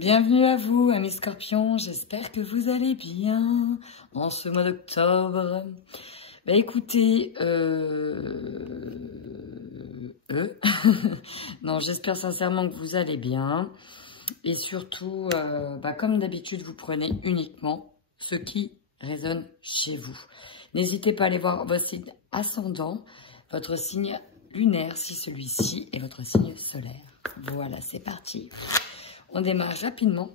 Bienvenue à vous, amis scorpions, j'espère que vous allez bien en ce mois d'octobre. Bah écoutez, non, j'espère sincèrement que vous allez bien. Et surtout, comme d'habitude, vous prenez uniquement ce qui résonne chez vous. N'hésitez pas à aller voir votre signe ascendant, votre signe lunaire si celui-ci est votre signe solaire. Voilà, c'est parti. On démarre rapidement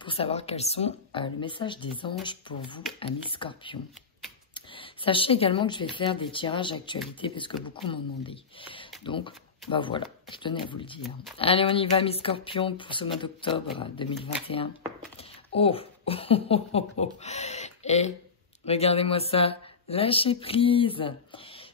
pour savoir quels sont le message des anges pour vous, amis scorpions. Sachez également que je vais faire des tirages actualité parce que beaucoup m'ont demandé. Donc, voilà, je tenais à vous le dire. Allez, on y va, amis scorpions, pour ce mois d'octobre 2021. Oh. Et regardez-moi ça, lâchez prise.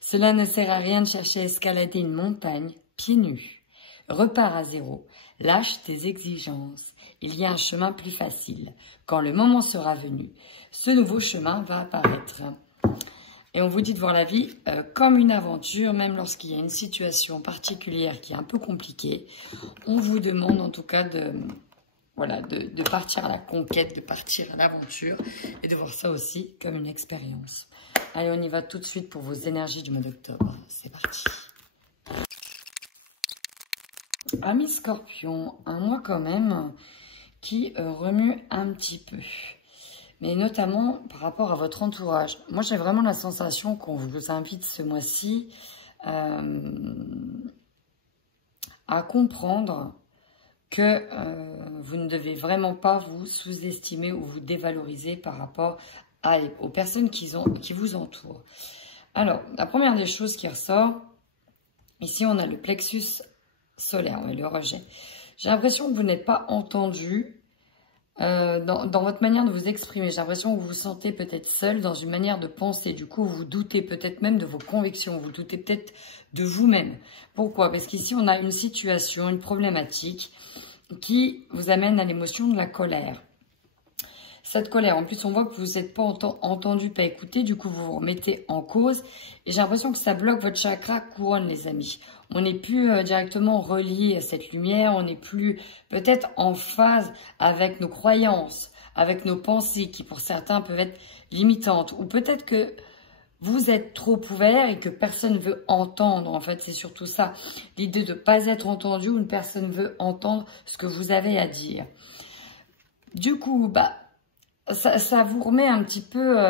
Cela ne sert à rien de chercher à escalader une montagne pieds nus. Repars à zéro. Lâche tes exigences. Il y a un chemin plus facile. Quand le moment sera venu, ce nouveau chemin va apparaître. Et on vous dit de voir la vie comme une aventure, même lorsqu'il y a une situation particulière qui est un peu compliquée. On vous demande en tout cas de partir à la conquête, de partir à l'aventure et de voir ça aussi comme une expérience. Allez, on y va tout de suite pour vos énergies du mois d'octobre. C'est parti. Amis scorpions, un mois quand même qui remue un petit peu. Mais notamment par rapport à votre entourage. Moi, j'ai vraiment la sensation qu'on vous invite ce mois-ci à comprendre que vous ne devez vraiment pas vous sous-estimer ou vous dévaloriser par rapport aux personnes qui vous entourent. Alors, la première des choses qui ressort, ici on a le plexus solaire, oui, le rejet. J'ai l'impression que vous n'êtes pas entendu dans votre manière de vous exprimer. J'ai l'impression que vous vous sentez peut-être seul dans une manière de penser. Du coup, vous doutez peut-être même de vos convictions. Vous doutez peut-être de vous-même. Pourquoi? Parce qu'ici, on a une situation, une problématique qui vous amène à l'émotion de la colère. Cette colère, en plus, on voit que vous n'êtes pas entendu, pas écouté. Du coup, vous vous remettez en cause. Et j'ai l'impression que ça bloque votre chakra couronne, les amis. On n'est plus directement relié à cette lumière. On n'est plus peut-être en phase avec nos croyances, avec nos pensées qui, pour certains, peuvent être limitantes. Ou peut-être que vous êtes trop ouvert et que personne ne veut entendre. En fait, c'est surtout ça. L'idée de ne pas être entendu ou une personne veut entendre ce que vous avez à dire. Du coup, ça vous remet un petit peu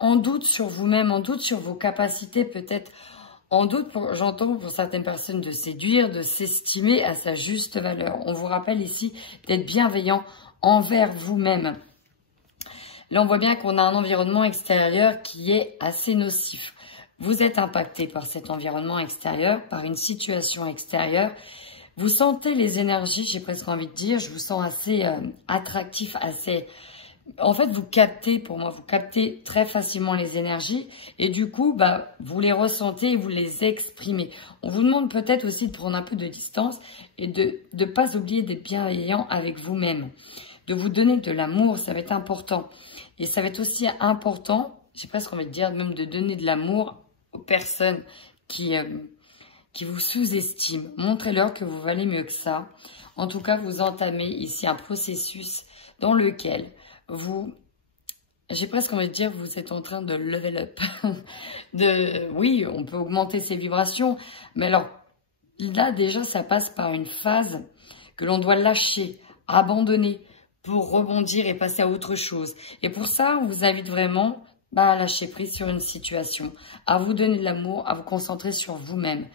en doute sur vous-même, en doute sur vos capacités, peut-être en doute, j'entends pour certaines personnes, de séduire, de s'estimer à sa juste valeur. On vous rappelle ici d'être bienveillant envers vous-même. Là, on voit bien qu'on a un environnement extérieur qui est assez nocif. Vous êtes impacté par cet environnement extérieur, par une situation extérieure. Vous sentez les énergies, j'ai presque envie de dire, je vous sens assez attractif, assez... En fait, vous captez, pour moi, vous captez très facilement les énergies et du coup, vous les ressentez et vous les exprimez. On vous demande peut-être aussi de prendre un peu de distance et de ne pas oublier d'être bienveillant avec vous-même. De vous donner de l'amour, ça va être important. Et ça va être aussi important, j'ai presque envie de dire, même de donner de l'amour aux personnes qui vous sous-estiment. Montrez-leur que vous valez mieux que ça. En tout cas, vous entamez ici un processus dans lequel j'ai presque envie de dire, vous êtes en train de level up. Oui, on peut augmenter ses vibrations, mais alors, là, déjà, ça passe par une phase que l'on doit lâcher, abandonner, pour rebondir et passer à autre chose. Et pour ça, on vous invite vraiment à lâcher prise sur une situation, à vous donner de l'amour, à vous concentrer sur vous-même.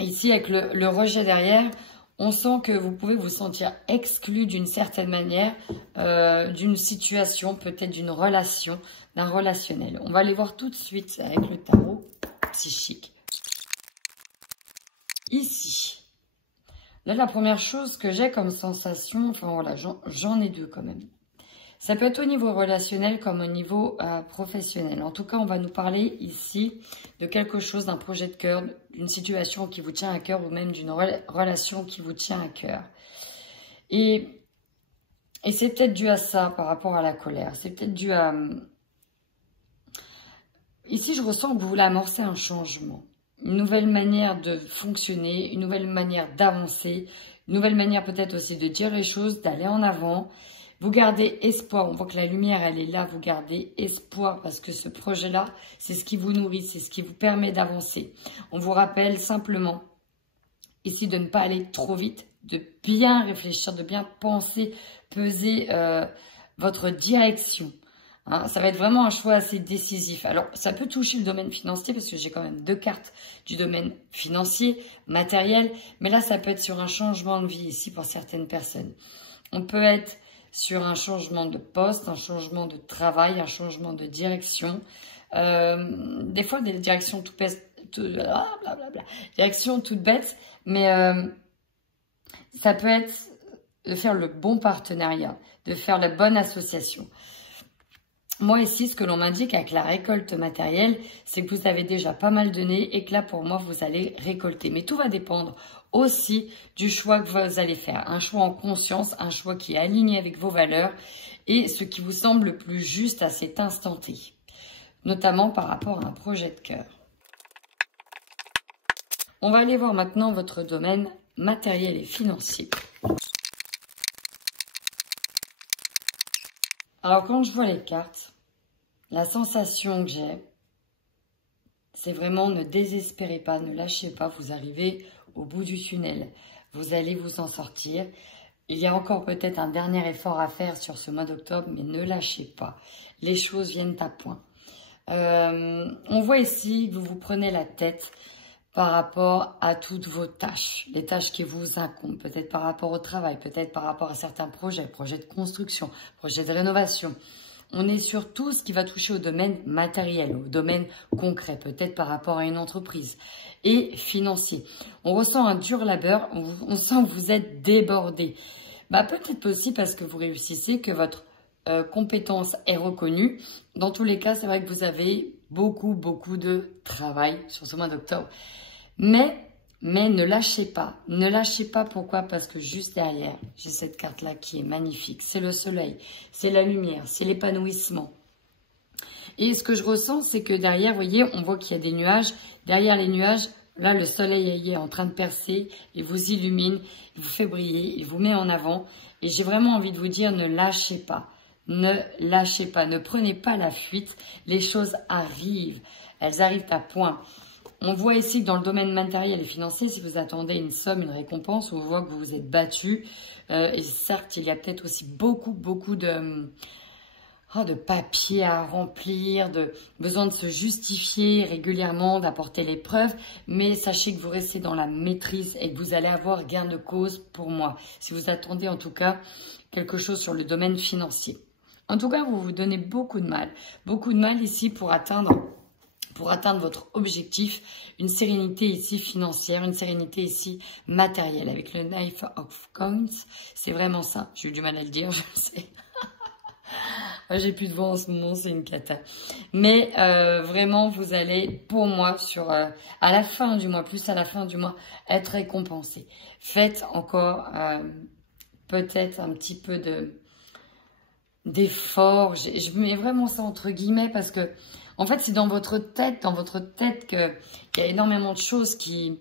Ici, avec le rejet derrière, on sent que vous pouvez vous sentir exclu d'une certaine manière, d'une situation, peut-être d'une relation, d'un relationnel. On va aller voir tout de suite avec le tarot psychique. Ici, là, la première chose que j'ai comme sensation, enfin voilà, j'en ai deux quand même. Ça peut être au niveau relationnel comme au niveau professionnel. En tout cas, on va nous parler ici de quelque chose, d'un projet de cœur, d'une situation qui vous tient à cœur ou même d'une relation qui vous tient à cœur. Et c'est peut-être dû à ça par rapport à la colère. C'est peut-être dû à... Ici, je ressens que vous voulez amorcer un changement. Une nouvelle manière de fonctionner, une nouvelle manière d'avancer, Nouvelle manière peut-être aussi de dire les choses, d'aller en avant. Vous gardez espoir, on voit que la lumière, elle est là, vous gardez espoir parce que ce projet-là, c'est ce qui vous nourrit, c'est ce qui vous permet d'avancer. On vous rappelle simplement ici de ne pas aller trop vite, de bien réfléchir, de bien penser, peser votre direction. Hein, ça va être vraiment un choix assez décisif. Alors, ça peut toucher le domaine financier parce que j'ai quand même 2 cartes du domaine financier, matériel. Mais là, ça peut être sur un changement de vie ici pour certaines personnes. On peut être sur un changement de poste, un changement de travail, un changement de direction. Des fois, des directions tout directions toutes bêtes. Mais ça peut être de faire le bon partenariat, de faire la bonne association. Moi ici, ce que l'on m'indique avec la récolte matérielle, c'est que vous avez déjà pas mal donné et que là, pour moi, vous allez récolter. Mais tout va dépendre aussi du choix que vous allez faire. Un choix en conscience, un choix qui est aligné avec vos valeurs et ce qui vous semble le plus juste à cet instant T. Notamment par rapport à un projet de cœur. On va aller voir maintenant votre domaine matériel et financier. Alors, quand je vois les cartes, la sensation que j'ai, c'est vraiment ne désespérez pas, ne lâchez pas, vous arrivez au bout du tunnel. Vous allez vous en sortir. Il y a encore peut-être un dernier effort à faire sur ce mois d'octobre, mais ne lâchez pas. Les choses viennent à point. On voit ici que vous vous prenez la tête par rapport à toutes vos tâches, les tâches qui vous incombent, peut-être par rapport au travail, peut-être par rapport à certains projets de construction, projets de rénovation. On est sur tout ce qui va toucher au domaine matériel, au domaine concret, peut-être par rapport à une entreprise et financier. On ressent un dur labeur, on sent que vous êtes débordé. Peut-être aussi parce que vous réussissez, que votre compétence est reconnue. Dans tous les cas, c'est vrai que vous avez beaucoup de travail sur ce mois d'octobre. Mais ne lâchez pas. Ne lâchez pas, pourquoi? Parce que juste derrière, j'ai cette carte-là qui est magnifique. C'est le soleil, c'est la lumière, c'est l'épanouissement. Et ce que je ressens, c'est que derrière, vous voyez, on voit qu'il y a des nuages. Derrière les nuages, là, le soleil est en train de percer, il vous illumine, il vous fait briller, il vous met en avant. Et j'ai vraiment envie de vous dire, ne lâchez pas. Ne lâchez pas, ne prenez pas la fuite. Les choses arrivent, elles arrivent à point. On voit ici que dans le domaine matériel et financier, si vous attendez une somme, une récompense, on voit que vous vous êtes battu. Et certes, il y a peut-être aussi beaucoup de papiers à remplir, de besoin de se justifier régulièrement, d'apporter les preuves. Mais sachez que vous restez dans la maîtrise et que vous allez avoir gain de cause pour moi. Si vous attendez en tout cas quelque chose sur le domaine financier. En tout cas, vous vous donnez beaucoup de mal ici pour atteindre votre objectif, une sérénité ici financière, une sérénité ici matérielle. Avec le Knife of Coins, c'est vraiment ça. J'ai eu du mal à le dire, je sais. J'ai plus de voix en ce moment, c'est une cata. Mais vraiment, vous allez, pour moi, à la fin du mois, plus à la fin du mois, être récompensé. Faites encore peut-être un petit peu d'effort. Je mets vraiment ça entre guillemets parce que en fait, c'est dans votre tête qu'il y a énormément de choses qui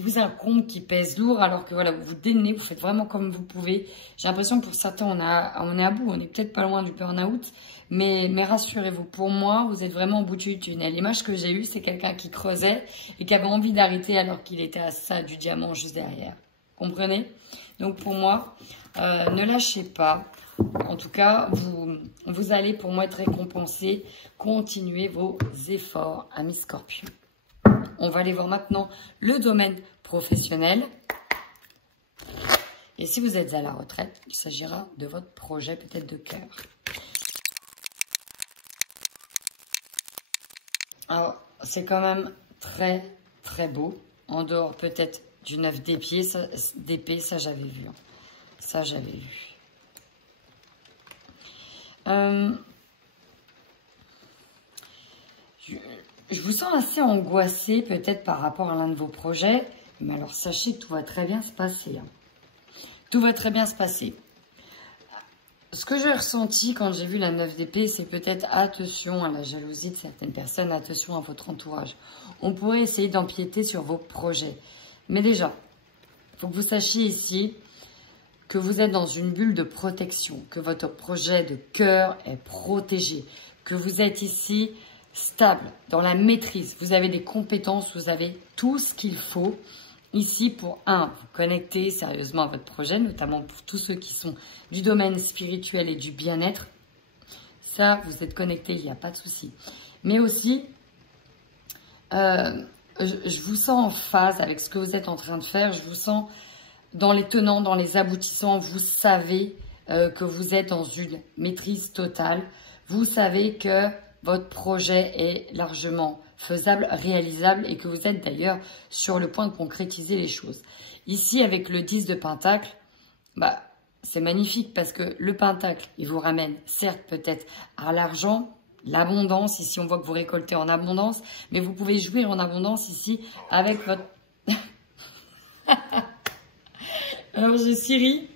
vous incombent, qui pèsent lourd, alors que voilà, vous vous démenez, vous faites vraiment comme vous pouvez. J'ai l'impression que pour certains, on est à bout, on est peut-être pas loin du burn-out, mais rassurez-vous, pour moi, vous êtes vraiment au bout du tunnel. L'image que j'ai eue, c'est quelqu'un qui creusait et qui avait envie d'arrêter alors qu'il était à ça du diamant juste derrière. Comprenez? Donc pour moi, ne lâchez pas. En tout cas, vous allez pour moi être récompensé. Continuez vos efforts, amis Scorpions. On va aller voir maintenant le domaine professionnel. Et si vous êtes à la retraite, il s'agira de votre projet peut-être de cœur. Alors, c'est quand même très beau. En dehors peut-être du 9 d'épée, ça j'avais vu. Ça j'avais vu. Je vous sens assez angoissé peut-être par rapport à l'un de vos projets, mais alors sachez que tout va très bien se passer. Tout va très bien se passer. Ce que j'ai ressenti quand j'ai vu la 9 d'épée, c'est peut-être attention à la jalousie de certaines personnes, attention à votre entourage. On pourrait essayer d'empiéter sur vos projets. Mais déjà, Il faut que vous sachiez ici que vous êtes dans une bulle de protection, que votre projet de cœur est protégé, que vous êtes ici stable, dans la maîtrise. Vous avez des compétences, vous avez tout ce qu'il faut ici pour, vous connecter sérieusement à votre projet, notamment pour tous ceux qui sont du domaine spirituel et du bien-être. Ça, vous êtes connecté, il n'y a pas de souci. Mais aussi, je vous sens en phase avec ce que vous êtes en train de faire. Je vous sens dans les tenants, dans les aboutissants. Vous savez que vous êtes dans une maîtrise totale. Vous savez que votre projet est largement faisable, réalisable et que vous êtes d'ailleurs sur le point de concrétiser les choses. Ici, avec le 10 de Pentacle, c'est magnifique parce que le Pentacle, il vous ramène certes peut-être à l'argent, l'abondance. Ici, on voit que vous récoltez en abondance, mais vous pouvez jouir en abondance ici avec votre... Alors, j'ai Siri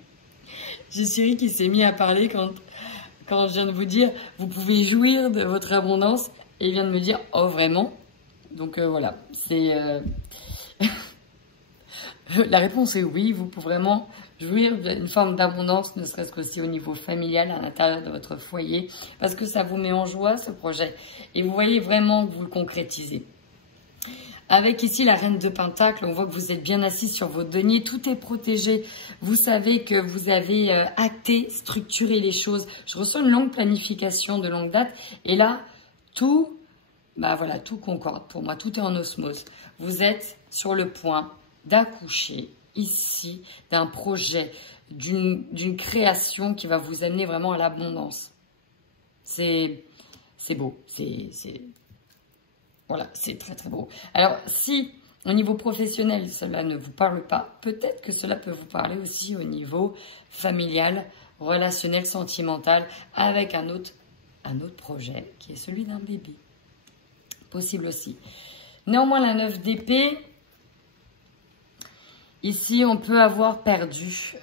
qui s'est mis à parler quand je viens de vous dire, vous pouvez jouir de votre abondance. Et il vient de me dire, oh vraiment? Donc voilà, c'est... La réponse est oui, vous pouvez vraiment jouir d'une forme d'abondance, ne serait-ce qu'aussi au niveau familial, à l'intérieur de votre foyer, parce que ça vous met en joie, ce projet. Et vous voyez vraiment que vous le concrétisez. Avec ici la reine de Pentacle, on voit que vous êtes bien assis sur vos deniers, tout est protégé. Vous savez que vous avez acté, structuré les choses. Je ressens une longue planification de longue date. Et là, tout concorde pour moi, tout est en osmose. Vous êtes sur le point d'accoucher ici d'un projet, d'une création qui va vous amener vraiment à l'abondance. C'est beau, voilà, c'est très très beau. Alors, si au niveau professionnel, cela ne vous parle pas, peut-être que cela peut vous parler aussi au niveau familial, relationnel, sentimental, avec un autre projet qui est celui d'un bébé. Possible aussi. Néanmoins, la 9 d'épée, ici, on peut avoir perdu,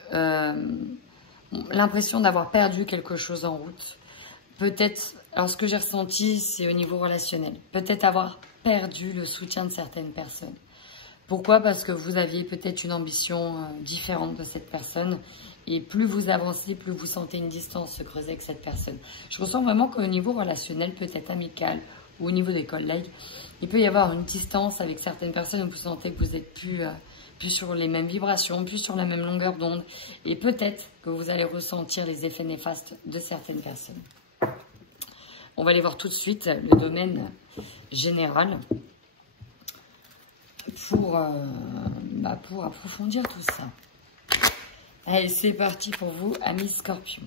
l'impression d'avoir perdu quelque chose en route. Peut-être, alors ce que j'ai ressenti, c'est au niveau relationnel. Peut-être avoir perdu le soutien de certaines personnes. Pourquoi? Parce que vous aviez peut-être une ambition différente de cette personne. Et plus vous avancez, plus vous sentez une distance se creuser avec cette personne. Je ressens vraiment qu'au niveau relationnel, peut-être amical, ou au niveau des collègues, il peut y avoir une distance avec certaines personnes où vous sentez que vous êtes plus sur les mêmes vibrations, plus sur la même longueur d'onde. Et peut-être que vous allez ressentir les effets néfastes de certaines personnes. On va aller voir tout de suite le domaine général pour approfondir tout ça. Allez, c'est parti pour vous, amis Scorpions.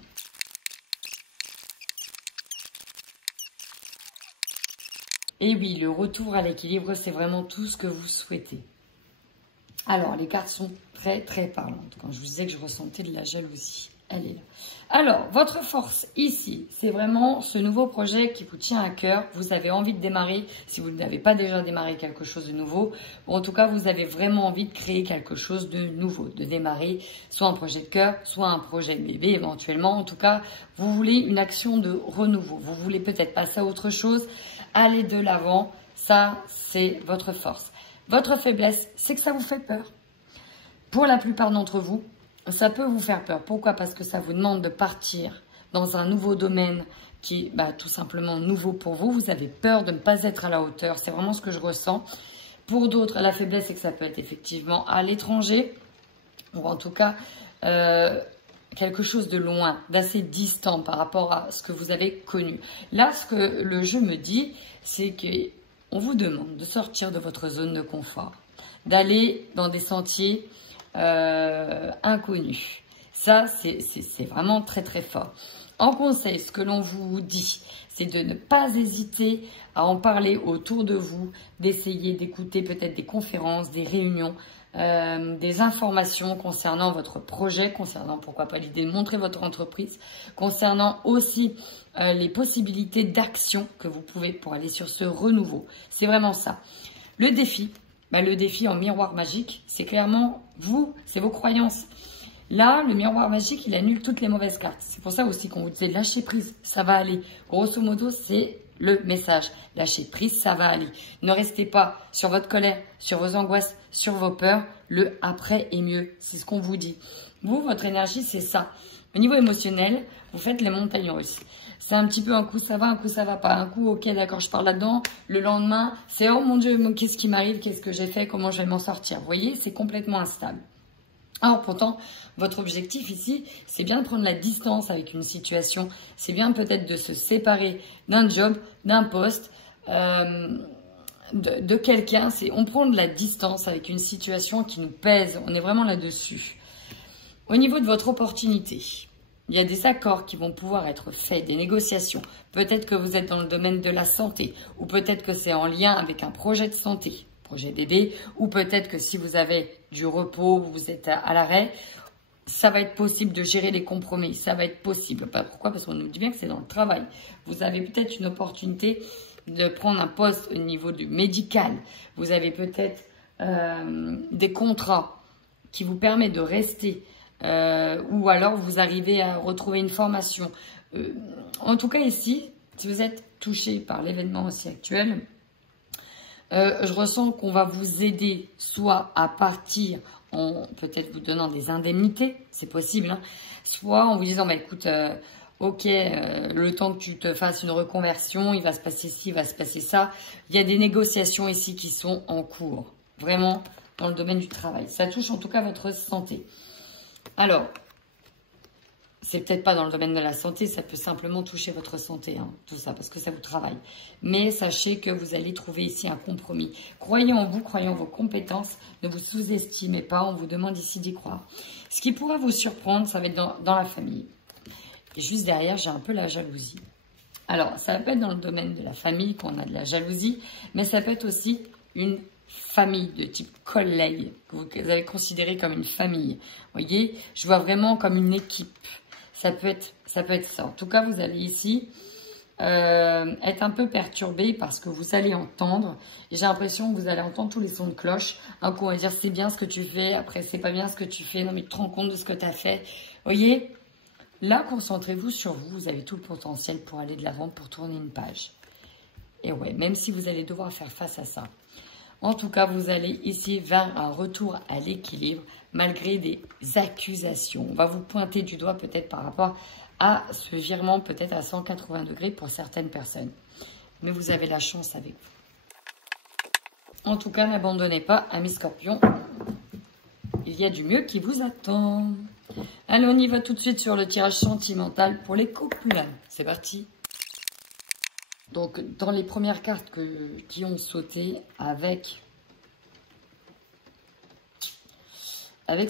Et oui, le retour à l'équilibre, c'est vraiment tout ce que vous souhaitez. Alors, les cartes sont très, très parlantes. Quand je vous disais que je ressentais de la jalousie, elle est là. Alors, votre force ici, c'est vraiment ce nouveau projet qui vous tient à cœur. Vous avez envie de démarrer, si vous n'avez pas déjà démarré quelque chose de nouveau. Ou en tout cas, vous avez vraiment envie de créer quelque chose de nouveau, de démarrer soit un projet de cœur, soit un projet bébé éventuellement. En tout cas, vous voulez une action de renouveau. Vous voulez peut-être passer à autre chose, aller de l'avant. Ça, c'est votre force. Votre faiblesse, c'est que ça vous fait peur. Pour la plupart d'entre vous, ça peut vous faire peur. Pourquoi? Parce que ça vous demande de partir dans un nouveau domaine qui est tout simplement nouveau pour vous. Vous avez peur de ne pas être à la hauteur. C'est vraiment ce que je ressens. Pour d'autres, la faiblesse, c'est que ça peut être effectivement à l'étranger. Ou en tout cas, quelque chose de loin, d'assez distant par rapport à ce que vous avez connu. Là, ce que le jeu me dit, c'est qu'on vous demande de sortir de votre zone de confort, d'aller dans des sentiers inconnus. Ça, c'est vraiment très très fort. En conseil, ce que l'on vous dit, c'est de ne pas hésiter à en parler autour de vous, d'essayer d'écouter peut-être des conférences, des réunions, des informations concernant votre projet, concernant pourquoi pas l'idée de montrer votre entreprise, concernant aussi les possibilités d'action que vous pouvez pour aller sur ce renouveau. C'est vraiment ça. Le défi en miroir magique, c'est clairement vous, c'est vos croyances. Là, le miroir magique, il annule toutes les mauvaises cartes. C'est pour ça aussi qu'on vous disait lâcher prise, ça va aller. Grosso modo, c'est le message. Lâchez prise, ça va aller. Ne restez pas sur votre colère, sur vos angoisses, sur vos peurs. Le après est mieux. C'est ce qu'on vous dit. Vous, votre énergie, c'est ça. Au niveau émotionnel, vous faites les montagnes russes. C'est un petit peu un coup ça va, un coup ça va pas. Un coup, ok, d'accord, je pars là-dedans. Le lendemain, c'est oh mon Dieu, qu'est-ce qui m'arrive, qu'est-ce que j'ai fait, comment je vais m'en sortir. Vous voyez, c'est complètement instable. Alors pourtant, votre objectif ici, c'est bien de prendre la distance avec une situation. C'est bien peut-être de se séparer d'un job, d'un poste, de quelqu'un. On prend de la distance avec une situation qui nous pèse. On est vraiment là-dessus. Au niveau de votre opportunité, il y a des accords qui vont pouvoir être faits, des négociations. Peut-être que vous êtes dans le domaine de la santé ou peut-être que c'est en lien avec un projet de santé, projet bébé, ou peut-être que si vous avez du repos, vous êtes à l'arrêt, ça va être possible de gérer les compromis, ça va être possible. Pourquoi? Parce qu'on nous dit bien que c'est dans le travail. Vous avez peut-être une opportunité de prendre un poste au niveau du médical. Vous avez peut-être des contrats qui vous permettent de rester ou alors vous arrivez à retrouver une formation. En tout cas ici, si vous êtes touché par l'événement aussi actuel, je ressens qu'on va vous aider soit à partir en peut-être vous donnant des indemnités, c'est possible, hein, soit en vous disant, bah, écoute, ok, le temps que tu te fasses une reconversion, il va se passer ci, il va se passer ça. Il y a des négociations ici qui sont en cours, vraiment dans le domaine du travail. Ça touche en tout cas votre santé. Alors, c'est peut-être pas dans le domaine de la santé, ça peut simplement toucher votre santé, hein, tout ça, parce que ça vous travaille. Mais sachez que vous allez trouver ici un compromis. Croyez en vous, croyez en vos compétences, ne vous sous-estimez pas, on vous demande ici d'y croire. Ce qui pourra vous surprendre, ça va être dans la famille. Et juste derrière, j'ai un peu la jalousie. Alors, ça va pas être dans le domaine de la famille qu'on a de la jalousie, mais ça peut être aussi une famille de type collègue, que vous avez considéré comme une famille. Vous voyez, je vois vraiment comme une équipe. Ça peut être ça. En tout cas, vous allez ici être un peu perturbé parce que vous allez entendre, et j'ai l'impression que vous allez entendre tous les sons de cloche. Un coup, on va dire c'est bien ce que tu fais, après c'est pas bien ce que tu fais, non mais tu te rends compte de ce que tu as fait. Vous voyez, là, concentrez-vous sur vous, vous avez tout le potentiel pour aller de l'avant, pour tourner une page. Et ouais, même si vous allez devoir faire face à ça. En tout cas, vous allez ici vers un retour à l'équilibre malgré des accusations. On va vous pointer du doigt peut-être par rapport à ce virement peut-être à 180 degrés pour certaines personnes. Mais vous avez la chance avec vous. En tout cas, n'abandonnez pas, amis scorpions. Il y a du mieux qui vous attend. Allez, on y va tout de suite sur le tirage sentimental pour les couples. C'est parti. Donc, dans les premières cartes qui ont sauté avec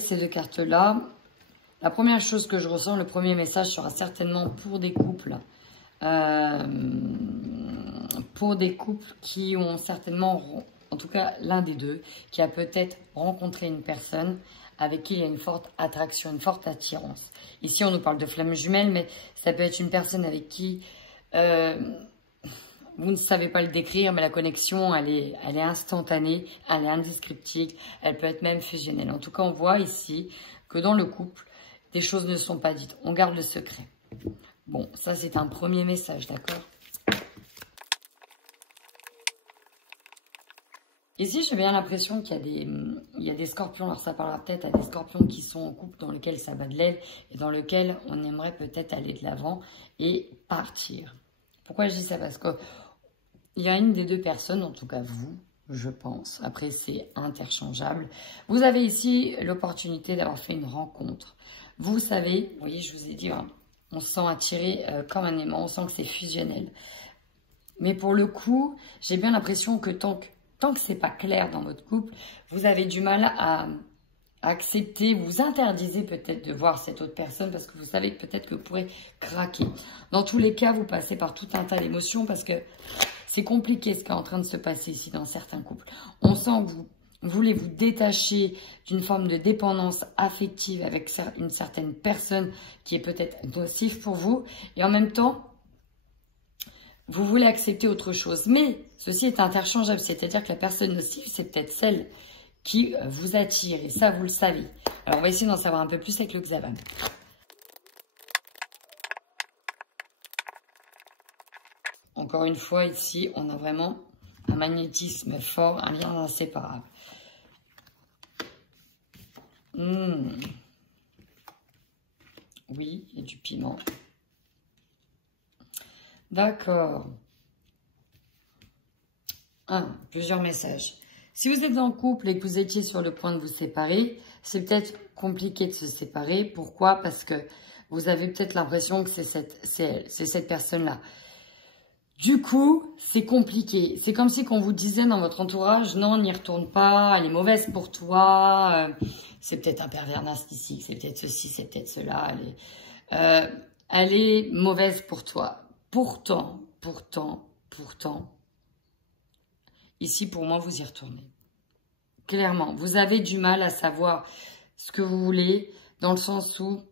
ces deux cartes-là, la première chose que je ressens, le premier message sera certainement pour des couples. Pour des couples qui ont certainement, en tout cas l'un des deux, qui a peut-être rencontré une personne avec qui il y a une forte attraction, une forte attirance. Ici, on nous parle de flammes jumelles, mais ça peut être une personne avec qui... vous ne savez pas le décrire, mais la connexion, elle est instantanée, elle est indescriptible, elle peut être même fusionnelle. En tout cas, on voit ici que dans le couple, des choses ne sont pas dites. On garde le secret. Bon, ça, c'est un premier message, d'accord? Ici, j'ai bien l'impression qu'il y a des scorpions. Alors, ça parlera peut-être à des scorpions qui sont en couple dans lequel ça bat de l'aile et dans lequel on aimerait peut-être aller de l'avant et partir. Pourquoi je dis ça? Parce que il y a une des deux personnes, en tout cas vous, je pense. Après, c'est interchangeable. Vous avez ici l'opportunité d'avoir fait une rencontre. Vous savez, vous voyez, je vous ai dit, hein, on se sent attiré comme un aimant, on sent que c'est fusionnel. Mais pour le coup, j'ai bien l'impression que tant que c'est pas clair dans votre couple, vous avez du mal à accepter, vous interdisez peut-être de voir cette autre personne parce que vous savez que peut-être que vous pourrez craquer. Dans tous les cas, vous passez par tout un tas d'émotions parce que c'est compliqué ce qui est en train de se passer ici dans certains couples. On sent que vous voulez vous détacher d'une forme de dépendance affective avec une certaine personne qui est peut-être nocive pour vous. Et en même temps, vous voulez accepter autre chose. Mais ceci est interchangeable. C'est-à-dire que la personne nocive, c'est peut-être celle qui vous attire. Et ça, vous le savez. Alors, on va essayer d'en savoir un peu plus avec le Xavan. Encore une fois, ici, on a vraiment un magnétisme fort, un lien inséparable. Oui, et du piment. D'accord. Plusieurs messages. Si vous êtes en couple et que vous étiez sur le point de vous séparer, c'est peut-être compliqué de se séparer. Pourquoi? Parce que vous avez peut-être l'impression que c'est cette personne-là. Du coup, c'est compliqué. C'est comme si on vous disait dans votre entourage, non, n'y retourne pas, elle est mauvaise pour toi, c'est peut-être un pervers narcissique, c'est peut-être ceci, c'est peut-être cela, elle est mauvaise pour toi. Pourtant, ici, pour moi, vous y retournez. Clairement, vous avez du mal à savoir ce que vous voulez, dans le sens où,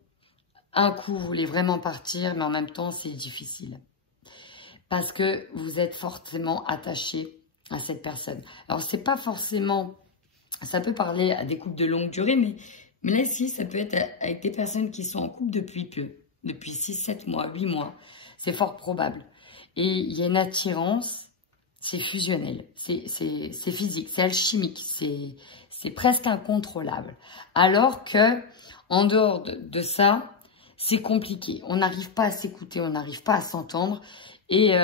un coup, vous voulez vraiment partir, mais en même temps, c'est difficile. Parce que vous êtes fortement attaché à cette personne. Alors, c'est pas forcément... Ça peut parler à des couples de longue durée, mais là, ici, ça peut être avec des personnes qui sont en couple depuis peu. Depuis 6, 7 mois, 8 mois. C'est fort probable. Et il y a une attirance, c'est fusionnel, c'est physique, c'est alchimique, c'est presque incontrôlable. Alors que, en dehors de ça, c'est compliqué. On n'arrive pas à s'écouter, on n'arrive pas à s'entendre. Et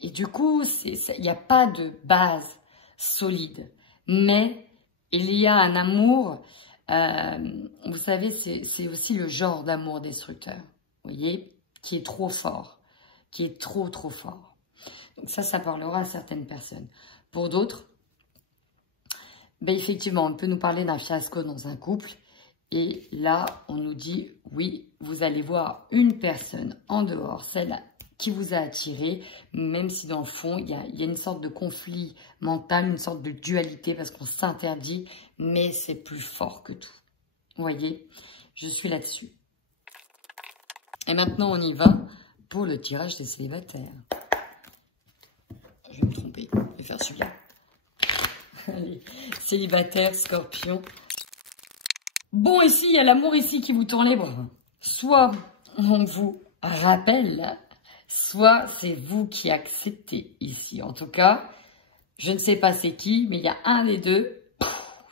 du coup, il n'y a pas de base solide. Mais il y a un amour, vous savez, c'est aussi le genre d'amour destructeur, vous voyez, qui est trop fort, qui est trop fort. Donc ça parlera à certaines personnes. Pour d'autres, ben effectivement, on peut nous parler d'un fiasco dans un couple. Et là, on nous dit, oui, vous allez voir une personne en dehors, celle qui vous a attiré, même si dans le fond, il y a une sorte de conflit mental, une sorte de dualité, parce qu'on s'interdit, mais c'est plus fort que tout. Vous voyez, je suis là-dessus. Et maintenant, on y va pour le tirage des célibataires. Je vais me tromper, je vais faire celui-là. Allez, célibataire, scorpion. Bon, ici, il y a l'amour ici qui vous tend les bras. Soit on vous rappelle, soit c'est vous qui acceptez ici. En tout cas, je ne sais pas c'est qui, mais il y a un des deux.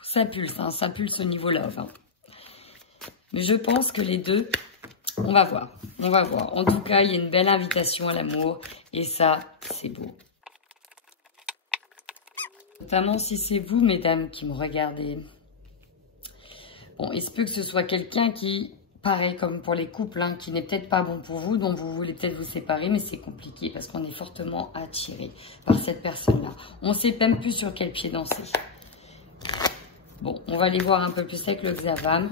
Ça pulse, hein, ça pulse au niveau love. Hein. Mais je pense que les deux, on va voir. On va voir. En tout cas, il y a une belle invitation à l'amour. Et ça, c'est beau. Notamment si c'est vous, mesdames, qui me regardez. Bon, il se peut que ce soit quelqu'un qui, pareil comme pour les couples, hein, qui n'est peut-être pas bon pour vous, dont vous voulez peut-être vous séparer, mais c'est compliqué parce qu'on est fortement attiré par cette personne-là. On ne sait même plus sur quel pied danser. Bon, on va aller voir un peu plus avec le Xavam.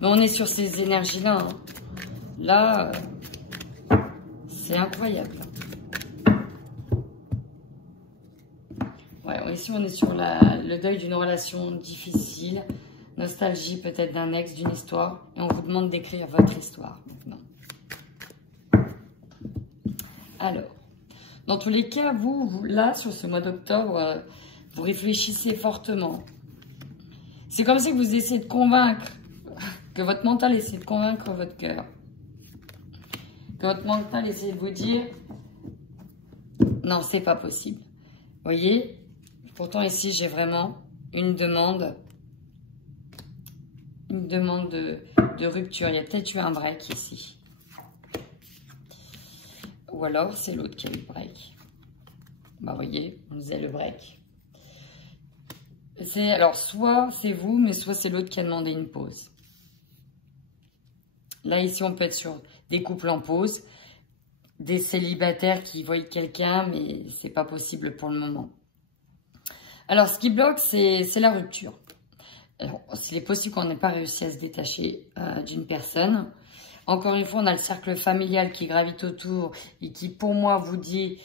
Mais on est sur ces énergies-là. Hein. Là, c'est incroyable. Ouais, ici, on est sur le deuil d'une relation difficile, nostalgie peut-être d'un ex, d'une histoire, et on vous demande d'écrire votre histoire maintenant. Alors, dans tous les cas, vous là, sur ce mois d'octobre, vous réfléchissez fortement. C'est comme si vous essayez de convaincre, que votre mental essaie de convaincre votre cœur. Que votre mental essaie de vous dire, non, c'est pas possible. Vous voyez ? Pourtant, ici, j'ai vraiment une demande de rupture. Il y a peut-être eu un break ici. Ou alors, c'est l'autre qui a eu le break. Bah, vous voyez, on disait le break. Alors, soit c'est vous, mais soit c'est l'autre qui a demandé une pause. Là, ici, on peut être sur des couples en pause, des célibataires qui voient quelqu'un, mais c'est pas possible pour le moment. Alors, ce qui bloque, c'est la rupture. Alors, il est possible qu'on n'ait pas réussi à se détacher d'une personne. Encore une fois, on a le cercle familial qui gravite autour et qui, pour moi, vous dit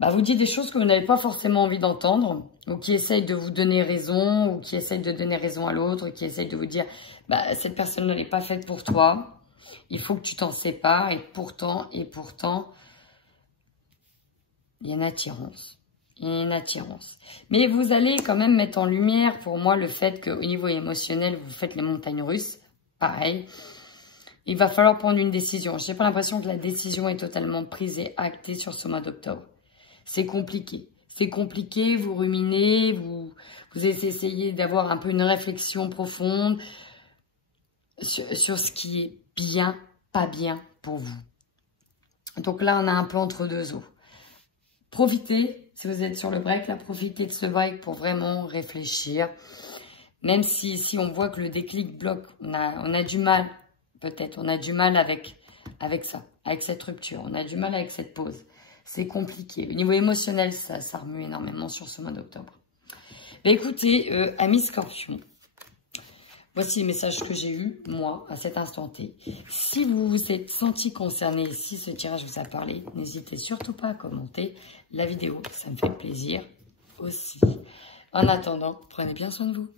des choses que vous n'avez pas forcément envie d'entendre, ou qui essaye de vous donner raison, ou qui essaye de donner raison à l'autre, qui essaye de vous dire cette personne n'est pas faite pour toi, il faut que tu t'en sépares, et pourtant, il y a une attirance. Il y a une attirance. Mais vous allez quand même mettre en lumière, pour moi, le fait qu'au niveau émotionnel, vous faites les montagnes russes. Pareil. Il va falloir prendre une décision. Je n'ai pas l'impression que la décision est totalement prise et actée sur ce mois d'octobre. C'est compliqué. C'est compliqué, vous ruminez, vous essayez d'avoir un peu une réflexion profonde sur ce qui est bien, pas bien pour vous. Donc là, on a un peu entre deux eaux. Profitez, si vous êtes sur le break, là, profitez de ce break pour vraiment réfléchir. Même si on voit que le déclic bloque, on a du mal, peut-être, on a du mal avec ça, avec cette rupture, on a du mal avec cette pause. C'est compliqué. Au niveau émotionnel, ça remue énormément sur ce mois d'octobre. Écoutez, amis Scorpions, voici les messages que j'ai eus, moi, à cet instant T. Si vous vous êtes senti concerné, si ce tirage vous a parlé, n'hésitez surtout pas à commenter la vidéo. Ça me fait plaisir aussi. En attendant, prenez bien soin de vous.